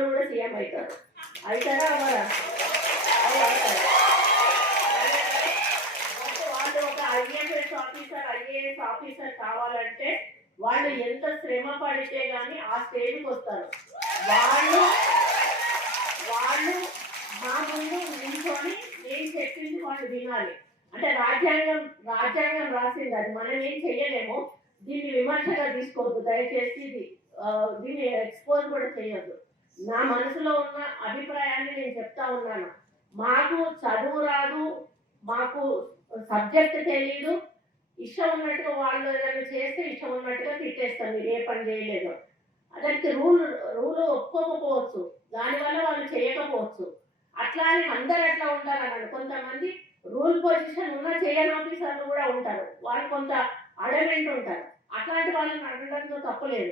వాళ్ళు కూడా సీఎం అవుతారు. అవుతారా అవ్వరా? వాళ్ళు ఒక ఐఏఎస్ ఆఫీసర్ కావాలంటే వాళ్ళు ఎంత శ్రమ పడితే కానీ ఆ స్టేజ్కి వస్తారు. వాళ్ళు వాళ్ళు మా ముందు నిల్చొని నేను చెప్పింది వాళ్ళు వినాలి. అంటే రాజ్యాంగం రాసింది, అది మనం ఏం చెయ్యలేము. దీన్ని విమర్శగా తీసుకోవద్దు దయచేసి. దీన్ని ఎక్స్పోజ్ కూడా చేయొద్దు. నా మనసులో ఉన్న అభిప్రాయాన్ని నేను చెప్తా ఉన్నాను. మాకు చదువు రాదు, మాకు సబ్జెక్ట్ తెలియదు, ఇష్టం ఉన్నట్టుగా వాళ్ళు ఏదైనా చేస్తే ఇష్టం ఉన్నట్టుగా తిట్టేస్తాం, మీరు ఏ పని చేయలేదు. దానికి రూల్ ఒప్పుకోకపోవచ్చు, దానివల్ల వాళ్ళు చేయకపోవచ్చు. అట్లా అని అందరు అట్లా ఉంటారన్నాడు. కొంతమంది రూల్ పొజిషన్ ఉన్న చేయని ఆఫీసర్లు కూడా ఉంటారు, వాళ్ళు కొంత అడమెంట్ ఉంటారు. అట్లాంటి వాళ్ళని అడగడంతో తప్పలేదు.